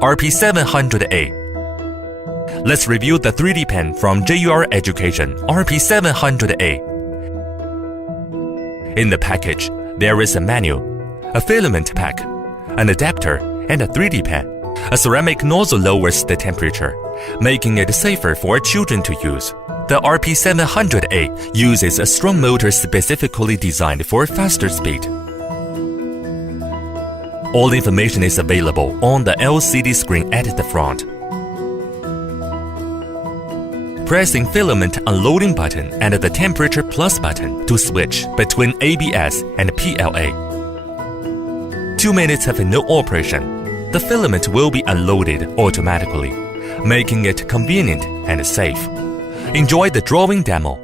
RP700A. Let's review the 3D pen from Jer Education RP700A. In the package, there is a manual, a filament pack, an adapter, and a 3D pen. A ceramic nozzle lowers the temperature, making it safer for children to use. The RP700A uses a strong motor specifically designed for faster speed. All information is available on the LCD screen at the front. Pressing filament unloading button and the temperature plus button to switch between ABS and PLA. 2 minutes of no operation, the filament will be unloaded automatically, making it convenient and safe. Enjoy the drawing demo.